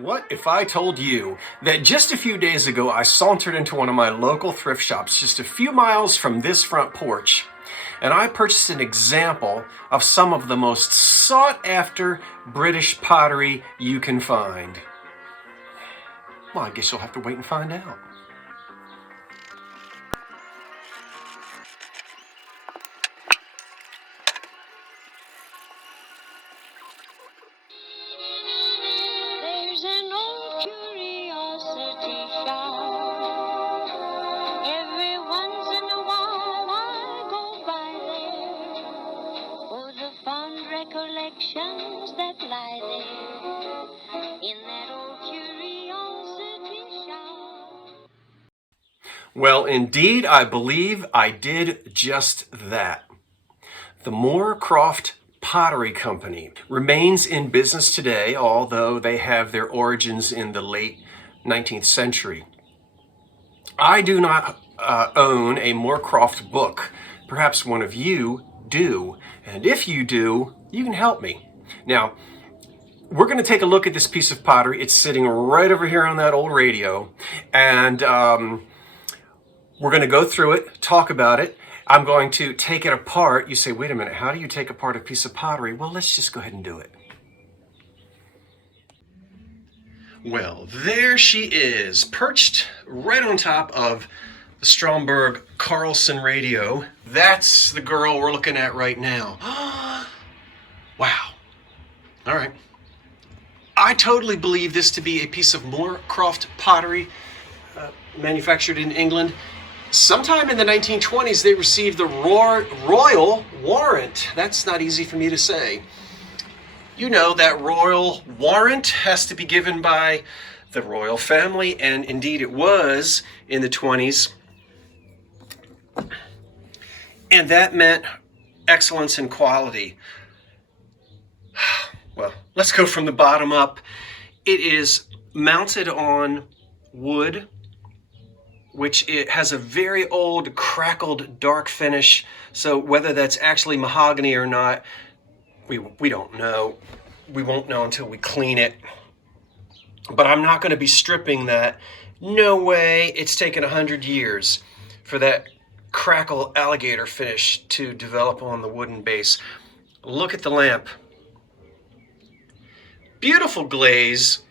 What if I told you that just a few days ago I sauntered into one of my local thrift shops just a few miles from this front porch, and I purchased an example of some of the most sought after British pottery you can find? Well, I guess you'll have to wait and find out. There's an old curiosity shop. Every once in a while I go by there for the fond recollections that lie there in that old curiosity shop. Well, indeed, I believe I did just that. The Moorcroft Pottery Company remains in business today, although they have their origins in the late 19th century. I do not own a Moorcroft book. Perhaps one of you do, and if you do, you can help me. Now, we're going to take a look at this piece of pottery. It's sitting right over here on that old radio, and we're going to go through it, talk about it. I'm going to take it apart. You say, wait a minute, how do you take apart a piece of pottery? Well, let's just go ahead and do it. Well, there she is, perched right on top of the Stromberg Carlson radio. That's the girl we're looking at right now. Wow. All right. I totally believe this to be a piece of Moorcroft pottery manufactured in England. Sometime in the 1920s, they received the royal warrant. That's not easy for me to say. You know, that royal warrant has to be given by the royal family, and indeed it was in the 20s. And that meant excellence in quality. Well, let's go from the bottom up. It is mounted on wood, which it has a very old, crackled, dark finish. So whether that's actually mahogany or not, we don't know. We won't know until we clean it. But I'm not going to be stripping that. No way. It's taken 100 years for that crackle alligator finish to develop on the wooden base. Look at the lamp. Beautiful glaze.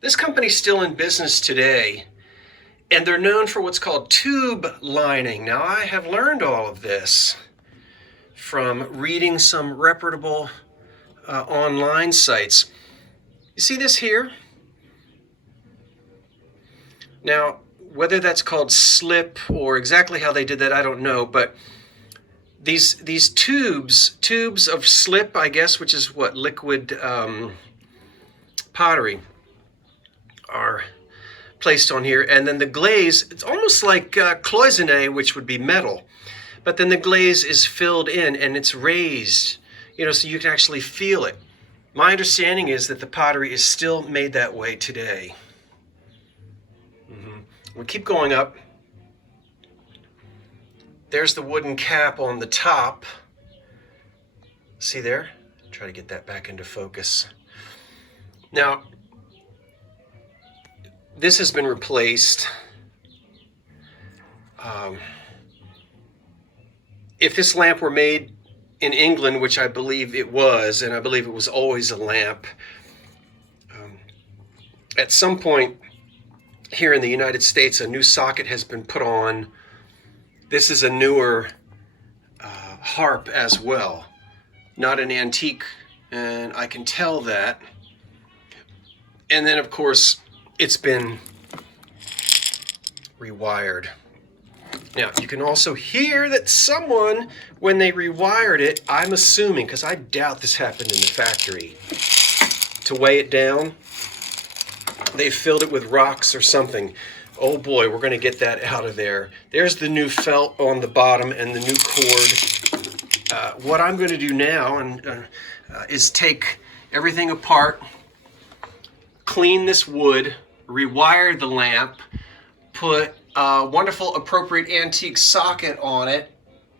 This company's still in business today, and they're known for what's called tube lining. Now, I have learned all of this from reading some reputable online sites. You see this here? Now, whether that's called slip or exactly how they did that, I don't know, but these tubes of slip, I guess, which is what liquid pottery, are placed on here, and then the glaze, it's almost like cloisonne, which would be metal, but then the glaze is filled in and it's raised, you know, so you can actually feel it. My understanding is that the pottery is still made that way today. We keep going up. There's the wooden cap on the top. See there? Try to get that back into focus. Now, this has been replaced. If this lamp were made in England, which I believe it was, and I believe it was always a lamp, at some point here in the United States, a new socket has been put on. This is a newer harp as well, not an antique, and I can tell that. And then, of course, it's been rewired. Now, you can also hear that someone, when they rewired it, I'm assuming, because I doubt this happened in the factory, to weigh it down, they filled it with rocks or something. Oh boy, we're going to get that out of there. There's the new felt on the bottom and the new cord. What I'm going to do now is take everything apart, clean this wood, rewire the lamp, put a wonderful appropriate antique socket on it,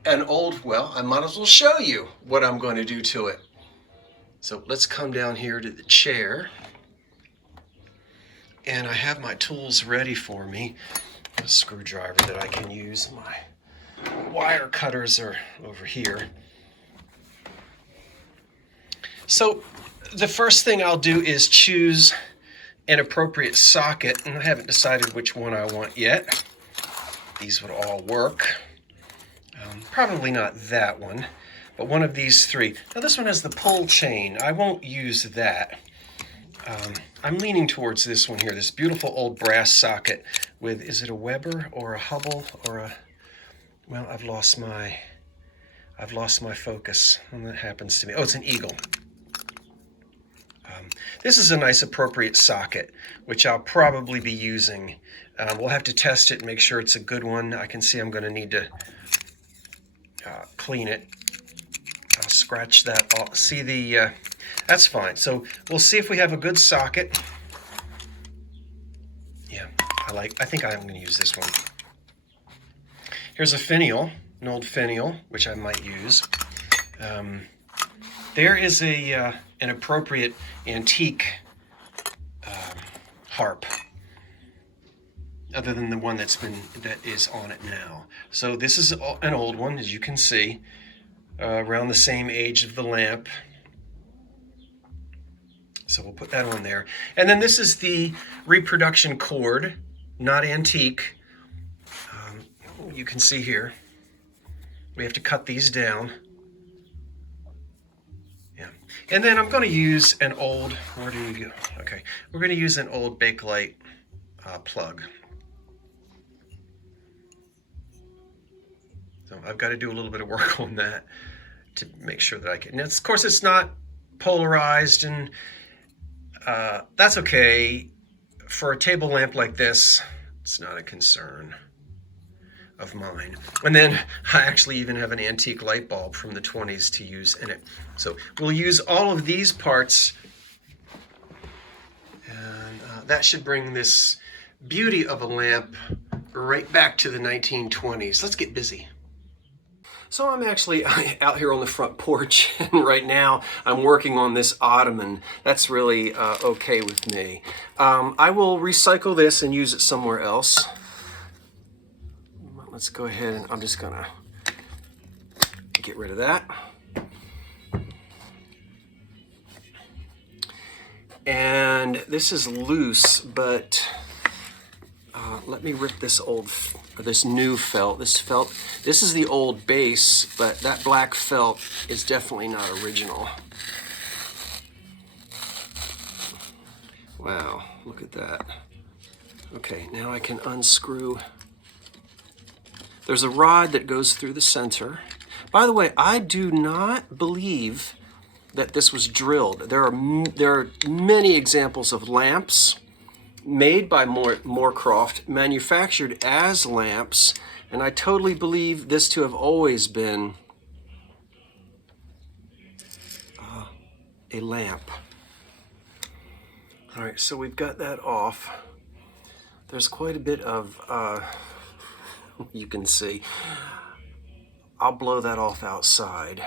an old, well, I might as well show you what I'm going to do to it. So let's come down here to the chair. And I have my tools ready for me. A screwdriver that I can use. My wire cutters are over here. So the first thing I'll do is choose an appropriate socket, and I haven't decided which one I want yet. These would all work. Probably not that one, but one of these three. Now this one has the pull chain. I won't use that. I'm leaning towards this one here, this beautiful old brass socket with, is it a Weber or a Hubble or a, well, I've lost my focus, and that happens to me. Oh, it's an Eagle. This is a nice appropriate socket, which I'll probably be using. We'll have to test it and make sure it's a good one. I can see I'm going to need to clean it. I'll scratch that off. See the, that's fine. So we'll see if we have a good socket. Yeah, I think I'm going to use this one. Here's a finial, an old finial, which I might use. There is an appropriate antique harp, other than the one that is on it now. So this is an old one, as you can see, around the same age of the lamp. So we'll put that on there. And then this is the reproduction cord, not antique. You can see here, we have to cut these down. Yeah. And then I'm going to use an old, where do we go? Okay, we're going to use an old Bakelite plug. So I've got to do a little bit of work on that to make sure that I can. Now, of course, it's not polarized, and that's okay. For a table lamp like this, it's not a concern of mine. And then I actually even have an antique light bulb from the 20s to use in it. So we'll use all of these parts, and that should bring this beauty of a lamp right back to the 1920s. Let's get busy. So I'm actually out here on the front porch, and right now I'm working on this ottoman. That's really okay with me. I will recycle this and use it somewhere else. Let's go ahead, and I'm just gonna get rid of that. And this is loose, but let me rip this new felt. This is the old base, but that black felt is definitely not original. Wow, look at that. Okay, now I can unscrew. There's a rod that goes through the center. By the way, I do not believe that this was drilled. There are many examples of lamps made by Moorcroft, manufactured as lamps, and I totally believe this to have always been a lamp. All right, so we've got that off. There's quite a bit of, you can see. I'll blow that off outside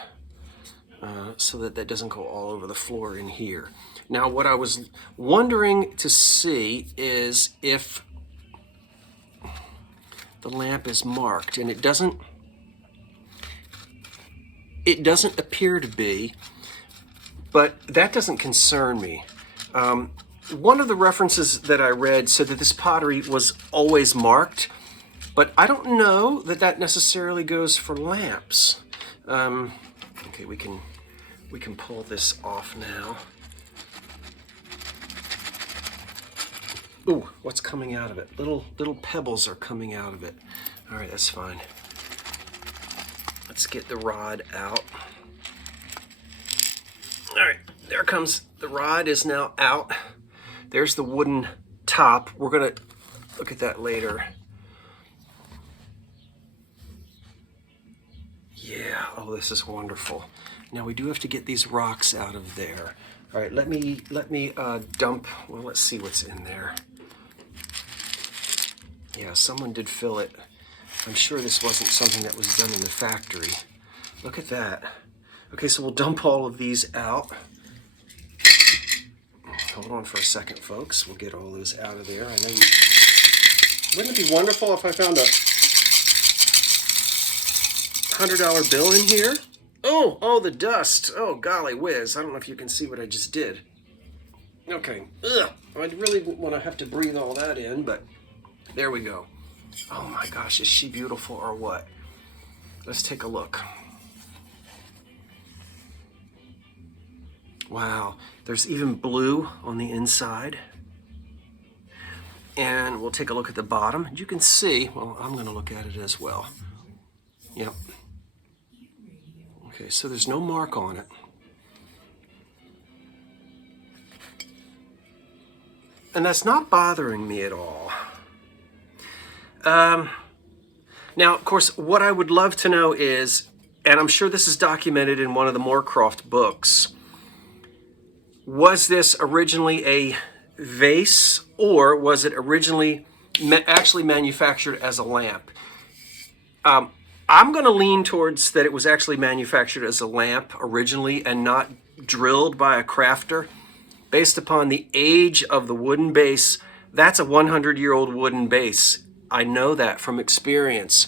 so that that doesn't go all over the floor in here. Now, what I was wondering to see is if the lamp is marked, and it doesn't appear to be, but that doesn't concern me. One of the references that I read said that this pottery was always marked, but I don't know that that necessarily goes for lamps. Okay, we can pull this off now. Ooh, what's coming out of it? Little pebbles are coming out of it. All right, that's fine. Let's get the rod out. All right, there comes, the rod is now out. There's the wooden top. We're gonna look at that later. Yeah, oh, this is wonderful. Now we do have to get these rocks out of there. All right, let me dump, well, let's see what's in there. Yeah, someone did fill it. I'm sure this wasn't something that was done in the factory. Look at that. Okay, so we'll dump all of these out. Hold on for a second, folks. We'll get all those out of there. I know you... Wouldn't it be wonderful if I found a $100 bill in here? Oh, the dust. Oh, golly whiz. I don't know if you can see what I just did. Okay. Ugh. I really want to have to breathe all that in, but there we go. Oh my gosh, is she beautiful or what? Let's take a look. Wow, there's even blue on the inside. And we'll take a look at the bottom. You can see, well, I'm going to look at it as well. Yep. Okay, so there's no mark on it. And that's not bothering me at all. Now, of course, what I would love to know is, and I'm sure this is documented in one of the Moorcroft books, was this originally a vase, or was it originally actually manufactured as a lamp? I'm going to lean towards that it was actually manufactured as a lamp originally and not drilled by a crafter. Based upon the age of the wooden base, that's a 100-year-old wooden base. I know that from experience.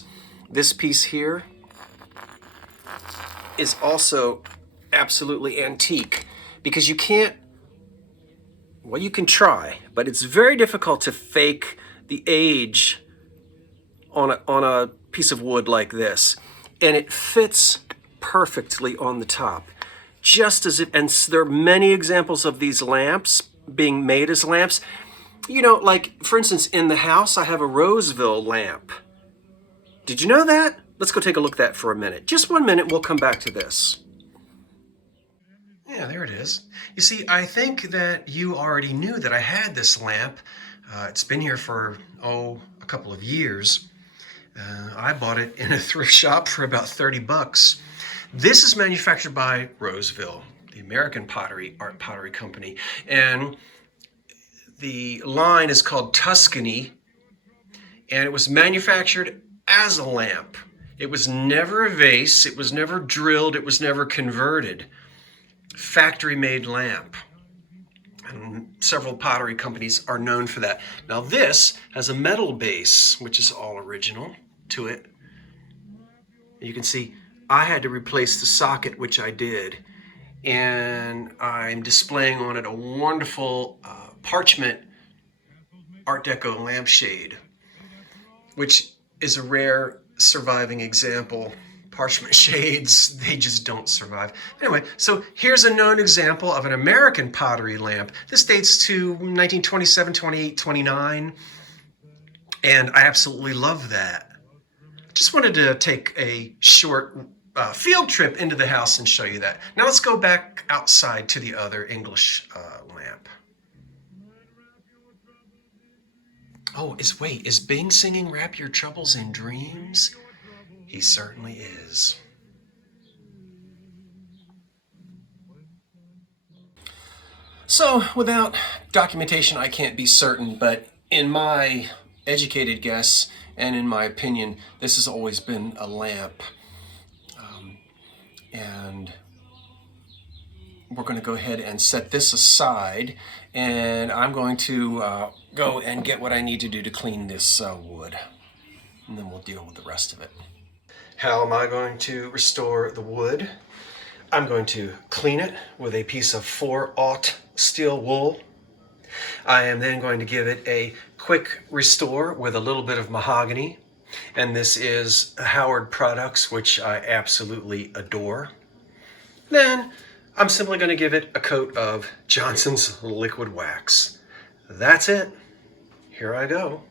This piece here is also absolutely antique because you can't, well, you can try, but it's very difficult to fake the age on a piece of wood like this. And it fits perfectly on the top. Just as it, and there are many examples of these lamps being made as lamps. You know, like, for instance, in the house, I have a Roseville lamp. Did you know that? Let's go take a look at that for a minute. Just 1 minute, we'll come back to this. Yeah, there it is. You see, I think that you already knew that I had this lamp. It's been here for, a couple of years. I bought it in a thrift shop for about 30 bucks. This is manufactured by Roseville, the American art pottery company. And the line is called Tuscany, and it was manufactured as a lamp. It was never a vase, it was never drilled, it was never converted. Factory-made lamp. And several pottery companies are known for that. Now this has a metal base, which is all original to it. You can see I had to replace the socket, which I did. And I'm displaying on it a wonderful parchment Art Deco lampshade, which is a rare surviving example. Parchment shades, they just don't survive. Anyway, so here's a known example of an American pottery lamp. This dates to 1927, 28, 29, and I absolutely love that. Just wanted to take a short field trip into the house and show you that. Now let's go back outside to the other English lamp. Oh, is Bing singing Wrap Your Troubles in Dreams? He certainly is. So, without documentation, I can't be certain, but in my educated guess and in my opinion, this has always been a lamp. And we're going to go ahead and set this aside, and I'm going to go and get what I need to do to clean this wood, and then we'll deal with the rest of it. How am I going to restore the wood? I'm going to clean it with a piece of 4/0 steel wool. I am then going to give it a quick restore with a little bit of mahogany. And this is Howard Products, which I absolutely adore. Then I'm simply going to give it a coat of Johnson's liquid wax. That's it. Here I go.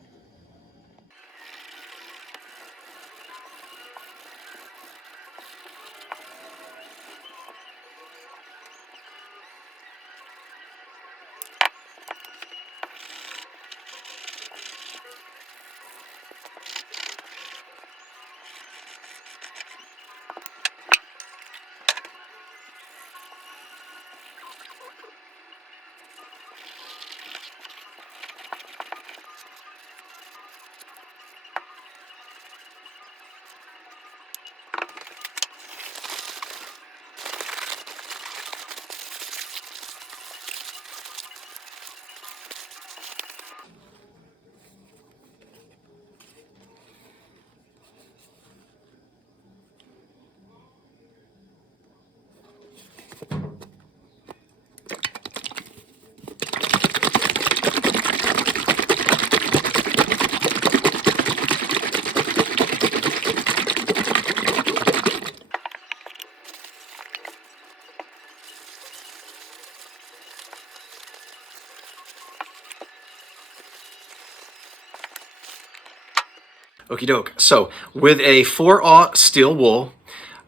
Okie doke. So with a 4/0 steel wool,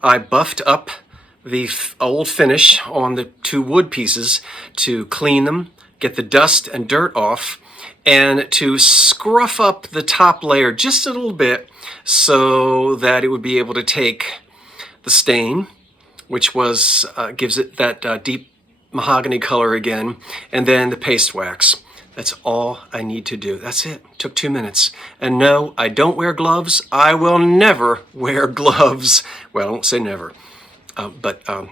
I buffed up the old finish on the two wood pieces to clean them, get the dust and dirt off, and to scruff up the top layer just a little bit so that it would be able to take the stain, which was gives it that deep mahogany color again, and then the paste wax. That's all I need to do. That's it. Took 2 minutes. And no, I don't wear gloves. I will never wear gloves. Well, I won't say never. But I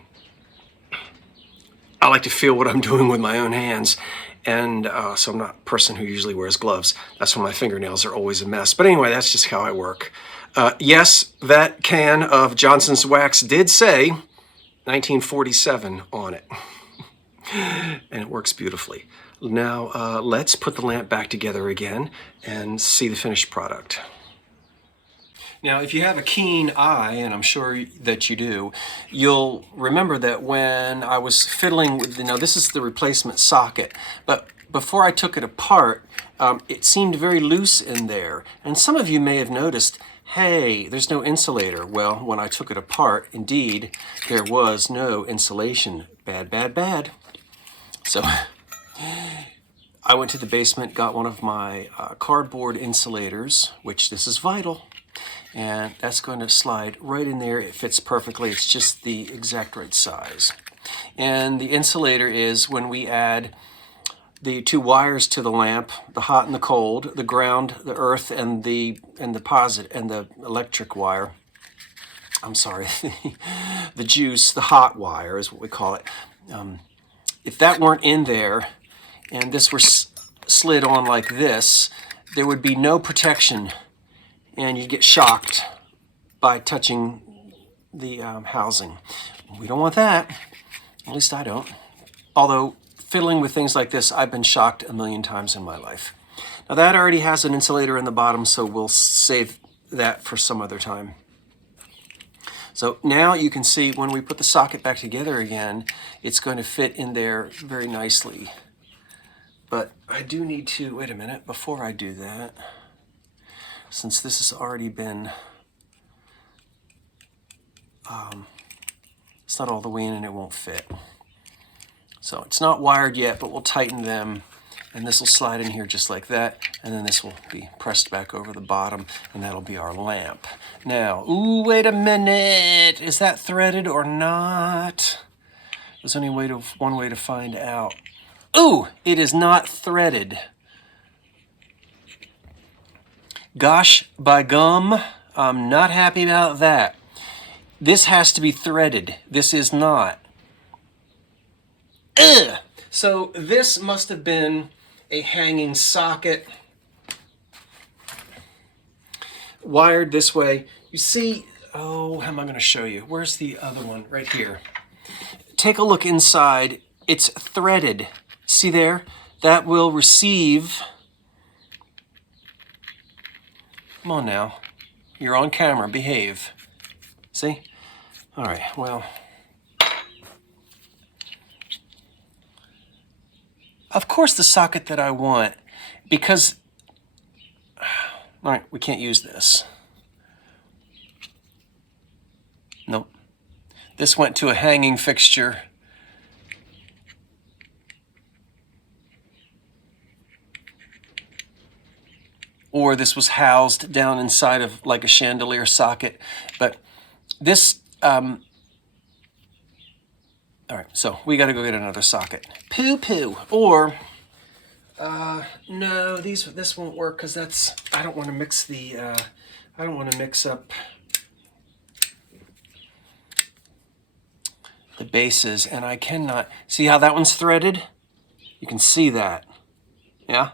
like to feel what I'm doing with my own hands. And so I'm not a person who usually wears gloves. That's why my fingernails are always a mess. But anyway, that's just how I work. Yes, that can of Johnson's wax did say 1947 on it. And it works beautifully. Now let's put the lamp back together again and see the finished product. Now, if you have a keen eye, and I'm sure that you do, you'll remember that when I was fiddling with, this is the replacement socket, but before I took it apart, it seemed very loose in there. And some of you may have noticed, hey, there's no insulator. Well, when I took it apart, indeed, there was no insulation. Bad, bad, bad. So I went to the basement, got one of my cardboard insulators, which this is vital, and that's going to slide right in there. It fits perfectly. It's just the exact right size. And the insulator is when we add the two wires to the lamp, the hot and the cold, the ground, the earth, and the positive and the electric wire. I'm sorry, the juice, the hot wire is what we call it. If that weren't in there and this were slid on like this, there would be no protection and you'd get shocked by touching the housing. We don't want that. At least I don't. Although fiddling with things like this, I've been shocked a million times in my life. Now that already has an insulator in the bottom, so we'll save that for some other time. So now you can see when we put the socket back together again, it's going to fit in there very nicely. But I do need to, wait a minute, before I do that, since this has already been, it's not all the way in and it won't fit. So it's not wired yet, but we'll tighten them. And this will slide in here just like that, and then this will be pressed back over the bottom, and that'll be our lamp. Now, ooh, wait a minute. Is that threaded or not? There's only one way to find out. Ooh, it is not threaded. Gosh, by gum, I'm not happy about that. This has to be threaded. This is not. Ugh! So this must have been a hanging socket wired this way. You see, oh, how am I going to show you? Where's the other one? Right here. Take a look inside. It's threaded. See there? That will receive. Come on now. You're on camera. Behave. See? All right, well. Of course the socket that I want, because, all right, we can't use this. Nope. This went to a hanging fixture. Or this was housed down inside of like a chandelier socket. But this, all right, so we got to go get another socket. Poo-poo. Or, no, this won't work because that's, I don't want to mix the, I don't want to mix up the bases, and I cannot. See how that one's threaded? You can see that, yeah?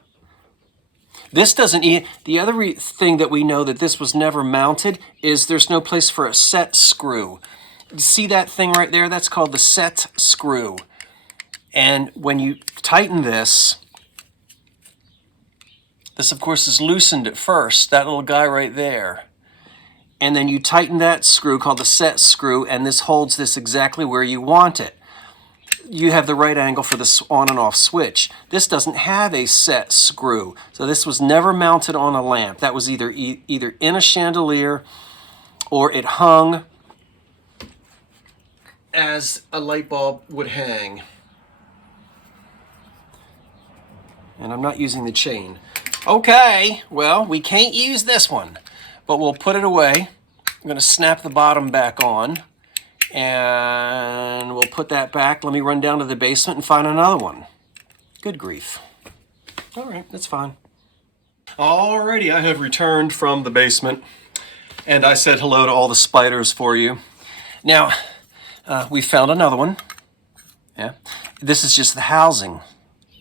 This doesn't, the other thing that we know that this was never mounted is there's no place for a set screw. You see that thing right there? That's called the set screw. And when you tighten this, this of course is loosened at first, that little guy right there. And then you tighten that screw called the set screw, and this holds this exactly where you want it. you have the right angle for this on and off switch. This doesn't have a set screw. So this was never mounted on a lamp. That was either in a chandelier or it hung as a light bulb would hang. And I'm not using the chain. Okay, well, we can't use this one, but we'll put it away. I'm gonna snap the bottom back on and we'll put that back. Let me run down to the basement and find another one. Good grief. All right, that's fine. Alrighty, I have returned from the basement and I said hello to all the spiders for you. Now, we found another one. Yeah, this is just the housing,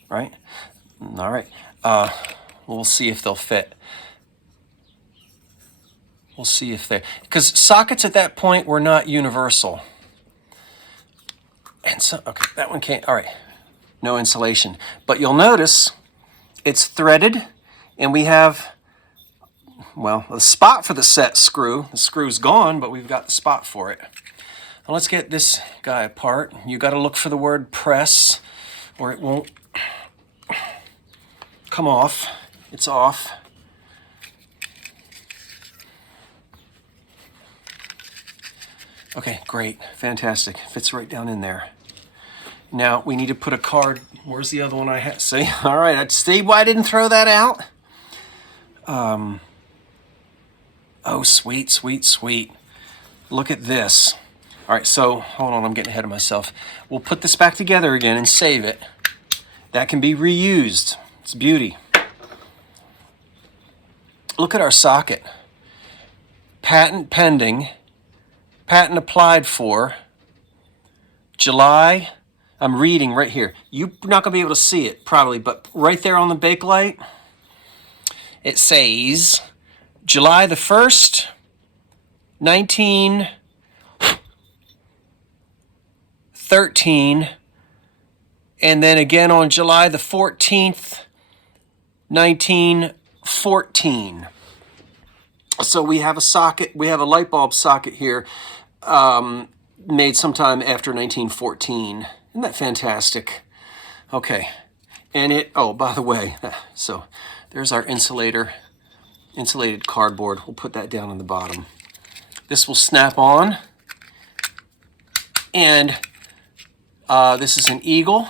right? All right, we'll see if they'll fit. We'll see if they, because sockets at that point were not universal. And so, okay, that one can't, all right, no insulation. But you'll notice it's threaded and we have, well, the spot for the set screw. The screw's gone, but we've got the spot for it. Now let's get this guy apart. You got to look for the word press or it won't come off. It's off. Okay, great, fantastic. Fits right down in there. Now we need to put a card. Where's the other one I had? See, all right, see why I didn't throw that out? Oh, sweet, sweet, sweet. Look at this. All right, so hold on, I'm getting ahead of myself. We'll put this back together again and save it. That can be reused. It's beauty. Look at our socket. Patent pending. Patent applied for. July. I'm reading right here. You're not going to be able to see it probably, but right there on the Bakelite, it says July the 1st, 1913, and then again on July the 14th, 1914. So we have a socket, we have a light bulb socket here made sometime after 1914. Isn't that fantastic? Okay, and it, oh, by the way, so there's our insulated cardboard. We'll put that down on the bottom. This will snap on, and this is an eagle.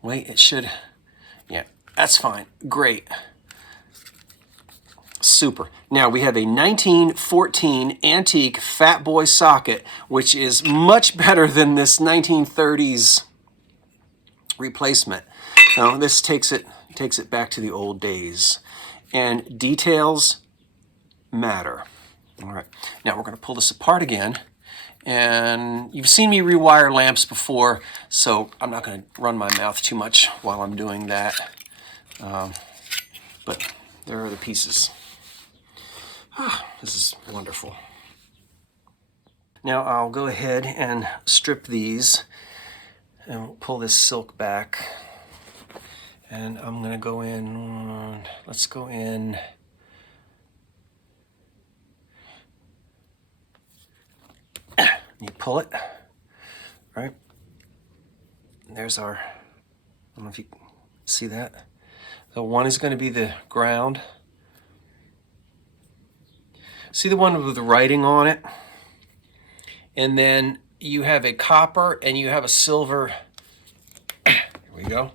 Wait, it should, yeah, that's fine, great. Super. Now we have a 1914 antique Fat Boy socket, which is much better than this 1930s replacement. Now this takes it back to the old days, and details matter. All right. Now we're going to pull this apart again, and you've seen me rewire lamps before, so I'm not going to run my mouth too much while I'm doing that. But there are the pieces. This is wonderful. Now I'll go ahead and strip these and we'll pull this silk back. And I'm going to go in, let's go in. You pull it, right? There's our, I don't know if you can see that. So one is going to be the ground. See the one with the writing on it? And then you have a copper and you have a silver. Here we go.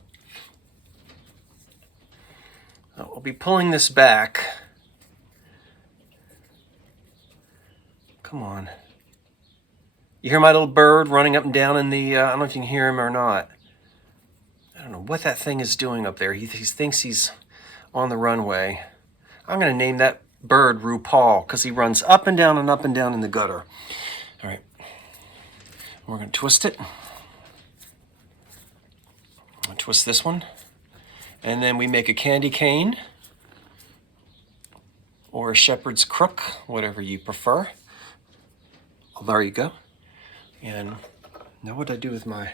We'll be pulling this back. Come on. You hear my little bird running up and down in the, I don't know if you can hear him or not. I don't know what that thing is doing up there. He thinks he's on the runway. I'm going to name that bird RuPaul because he runs up and down in the gutter. All right, we're going to twist it. I'll twist this one, and then we make a candy cane or a shepherd's crook, whatever you prefer. Oh, there you go. And now what do I do with my,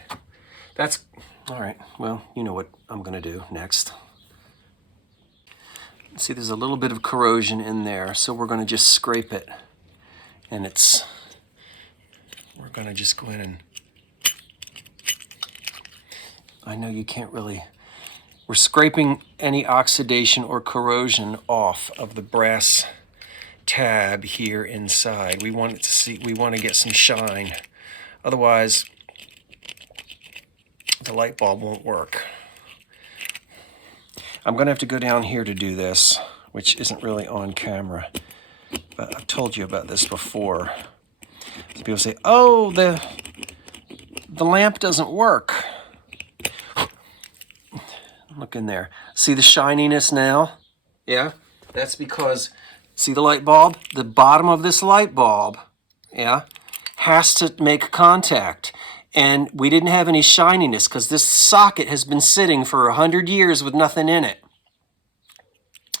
that's, all right, well, you know what I'm going to do next. See, there's a little bit of corrosion in there, so we're going to just scrape it. And we're going to just go in and I know you can't really, we're scraping any oxidation or corrosion off of the brass tab here inside. We want it to see, we want to get some shine. Otherwise, the light bulb won't work. I'm going to have to go down here to do this, which isn't really on camera, but I've told you about this before. So people say, oh, the lamp doesn't work. Look in there. See the shininess now? Yeah, that's because, see the light bulb? The bottom of this light bulb, yeah, has to make contact. And we didn't have any shininess because this socket has been sitting for 100 years with nothing in it.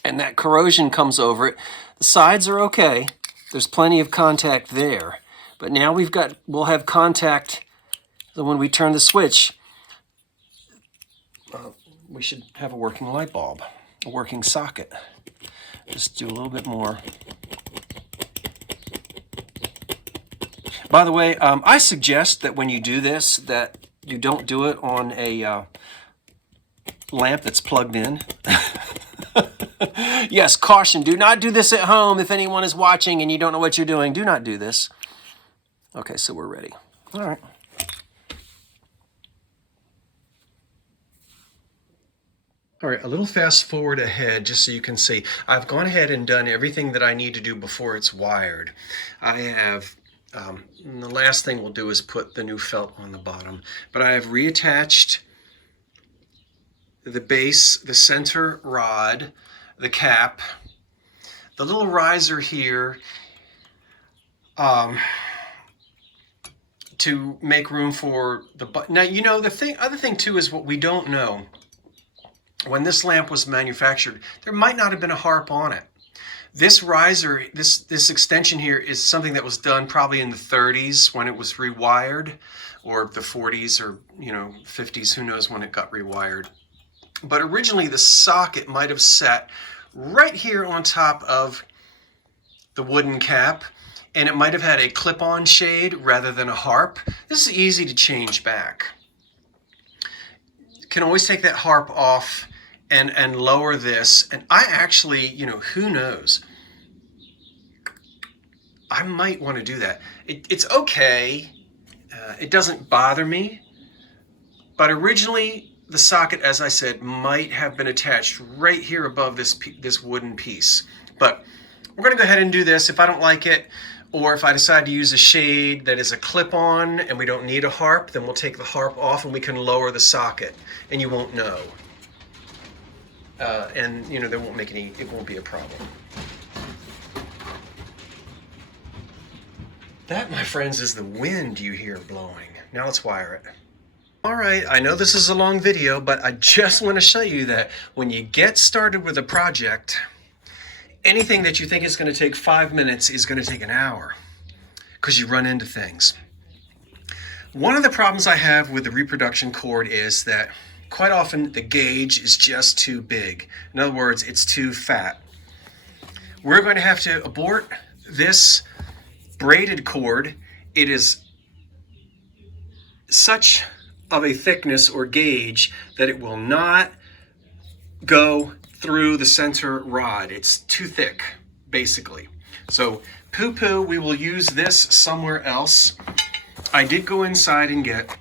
And that corrosion comes over it. The sides are okay. There's plenty of contact there. But now we'll have contact. So when we turn the switch, we should have a working light bulb, a working socket. Just do a little bit more. By the way, I suggest that when you do this, that you don't do it on a lamp that's plugged in. Yes, caution, do not do this at home. If anyone is watching and you don't know what you're doing, do not do this. Okay, so we're ready. All right. All right, a little fast forward ahead just so you can see. I've gone ahead and done everything that I need to do before it's wired. I have, the last thing we'll do is put the new felt on the bottom, but I have reattached the base, the center rod, the cap, the little riser here to make room for the button. Now, you know, the other thing too is what we don't know. When this lamp was manufactured, there might not have been a harp on it. This riser, this extension here is something that was done probably in the 30s when it was rewired, or the 40s, or 50s, who knows when it got rewired. But originally the socket might have sat right here on top of the wooden cap, and it might have had a clip-on shade rather than a harp. This is easy to change back. You can always take that harp off and lower this. And I actually, who knows? I might want to do that. It's okay. It doesn't bother me. But originally, the socket, as I said, might have been attached right here above this wooden piece. But we're going to go ahead and do this. If I don't like it, or if I decide to use a shade that is a clip-on and we don't need a harp, then we'll take the harp off and we can lower the socket, and you won't know. And there won't it won't be a problem. That, my friends, is the wind you hear blowing. Now let's wire it. All right, I know this is a long video, but I just want to show you that when you get started with a project, anything that you think is going to take 5 minutes is going to take an hour because you run into things. One of the problems I have with the reproduction cord is that quite often the gauge is just too big. In other words, it's too fat. We're going to have to abort this braided cord. It is such of a thickness or gauge that it will not go through the center rod. It's too thick, basically. So poo-poo, we will use this somewhere else. I did go inside and get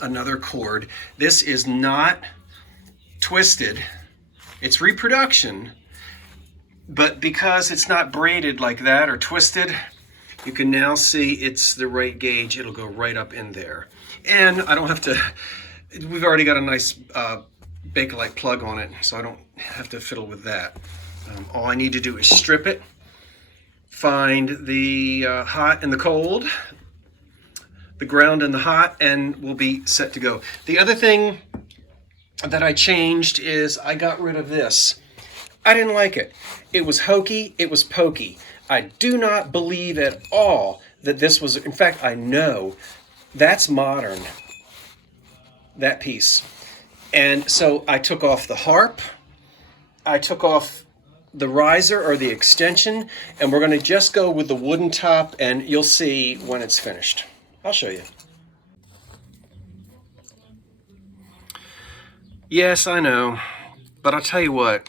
another cord. This is not twisted. It's reproduction, but because it's not braided like that or twisted, you can now see it's the right gauge. It'll go right up in there. And I don't have to, we've already got a nice Bakelite plug on it, so I don't have to fiddle with that. All I need to do is strip it, find the hot and the cold, the ground and the hot, and we'll be set to go. The other thing that I changed is I got rid of this. I didn't like it. It was hokey, it was pokey. I do not believe at all that this was, in fact, I know that's modern, that piece. And so I took off the harp, I took off the riser or the extension, and we're going to just go with the wooden top, and you'll see when it's finished. I'll show you. Yes, I know. But I'll tell you what.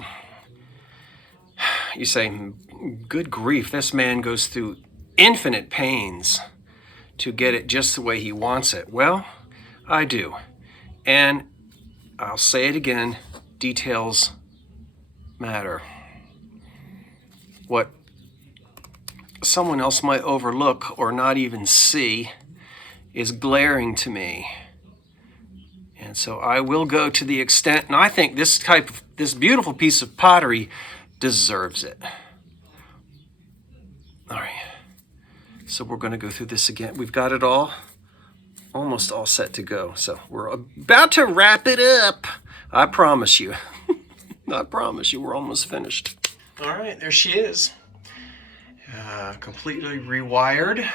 You say, good grief, this man goes through infinite pains to get it just the way he wants it. Well, I do. And I'll say it again, details matter. What someone else might overlook or not even see is glaring to me. And so I will go to the extent, and I think this beautiful piece of pottery deserves it. All right, so we're gonna go through this again. We've got it almost all set to go. So we're about to wrap it up. I promise you. I promise you, we're almost finished. All right, there she is. Completely rewired.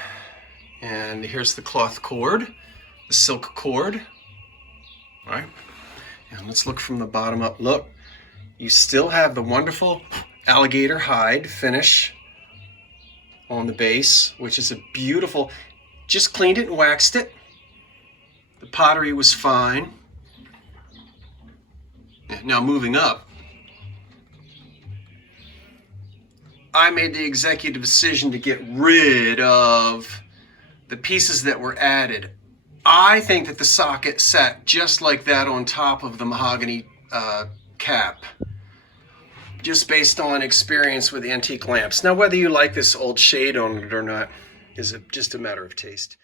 And here's the cloth cord, the silk cord. All right, and let's look from the bottom up. Look, you still have the wonderful alligator hide finish on the base, which is a beautiful, just cleaned it and waxed it. The pottery was fine. Now moving up, I made the executive decision to get rid of the pieces that were added. I think that the socket sat just like that on top of the mahogany cap, just based on experience with antique lamps. Now, whether you like this old shade on it or not is just a matter of taste.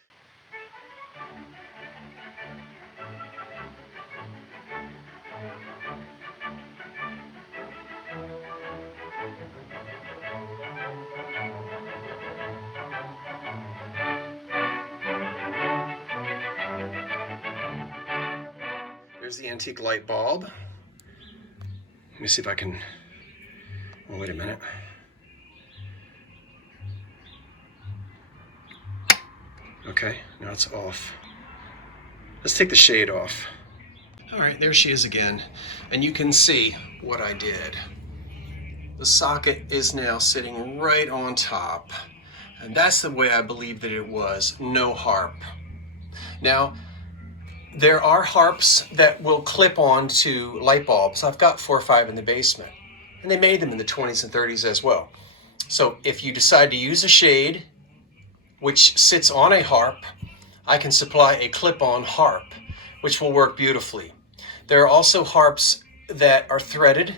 Here's the antique light bulb. Let me see if I can, oh, wait a minute. Okay, now it's off. Let's take the shade off. All right, there she is again. And you can see what I did. The socket is now sitting right on top. And that's the way I believe that it was, no harp. Now, there are harps that will clip on to light bulbs. I've got 4 or 5 in the basement, and they made them in the 20s and 30s as well. So if you decide to use a shade, which sits on a harp, I can supply a clip-on harp, which will work beautifully. There are also harps that are threaded,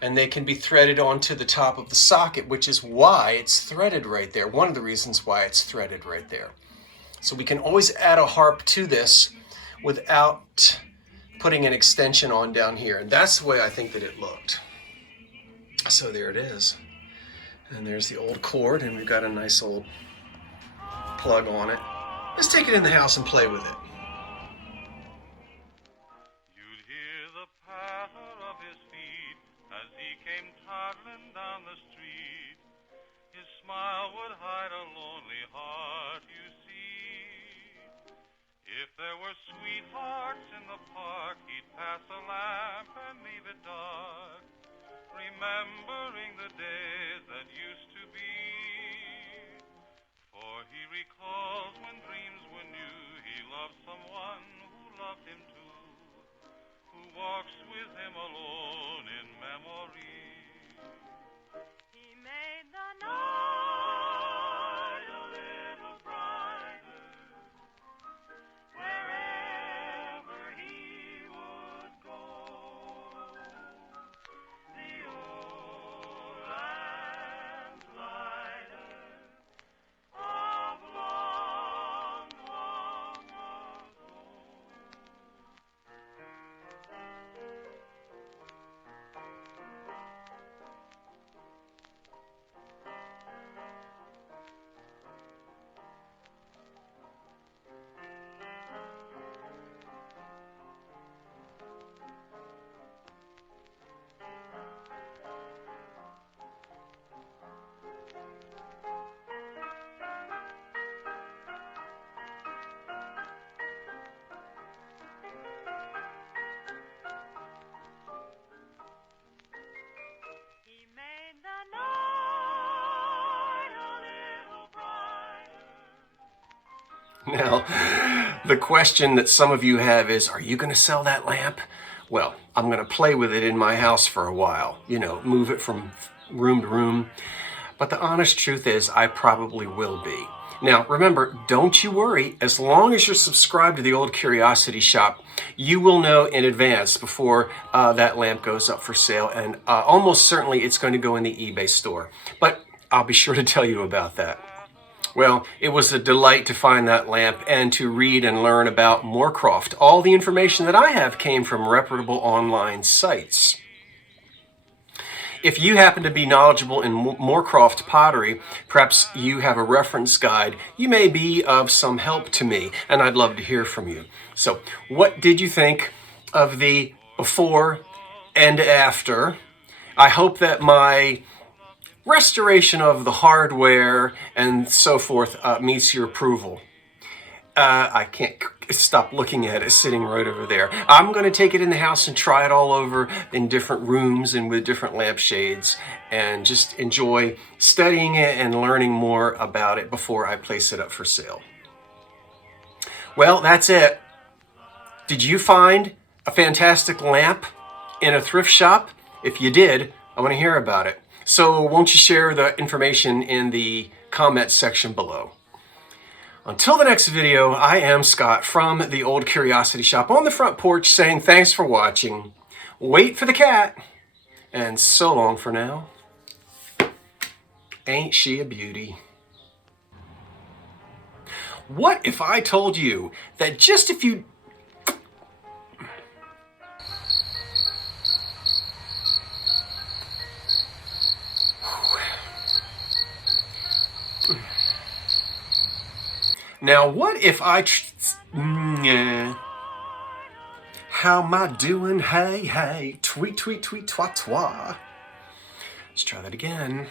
and they can be threaded onto the top of the socket, which is why it's threaded right there. One of the reasons why it's threaded right there. So we can always add a harp to this without putting an extension on down here. And that's the way I think that it looked. So there it is. And there's the old cord, and we've got a nice old plug on it. Let's take it in the house and play with it. You'd hear the patter of his feet as he came toddling down the street. His smile would hide a lonely heart, you see. If there were sweethearts in the park, he'd pass a lamp and leave it dark, remembering the days that used to be. For he recalls when dreams were new, he loved someone who loved him too, who walks with him alone in memory. He made the night a little brighter wherever he would go. The old and lighter of long, long ago. He made the night a little brighter. Now, the question that some of you have is, are you going to sell that lamp? Well, I'm going to play with it in my house for a while, move it from room to room. But the honest truth is, I probably will be. Now, remember, don't you worry. As long as you're subscribed to the Old Curiosity Shop, you will know in advance before that lamp goes up for sale. And almost certainly it's going to go in the eBay store. But I'll be sure to tell you about that. Well, it was a delight to find that lamp and to read and learn about Moorcroft. All the information that I have came from reputable online sites. If you happen to be knowledgeable in Moorcroft pottery, perhaps you have a reference guide, you may be of some help to me, and I'd love to hear from you. So, what did you think of the before and after? I hope that my restoration of the hardware and so forth meets your approval. I can't stop looking at it sitting right over there. I'm going to take it in the house and try it all over in different rooms and with different lampshades and just enjoy studying it and learning more about it before I place it up for sale. Well, that's it. Did you find a fantastic lamp in a thrift shop? If you did, I want to hear about it. So won't you share the information in the comment section below? Until the next video, I am Scott from the Old Curiosity Shop on the front porch saying thanks for watching. Wait for the cat. And so long for now. Ain't she a beauty? What if I told you that just if you... Now, what if I... How am I doing? Hey, hey. Tweet, tweet, tweet, twat, twat. Let's try that again.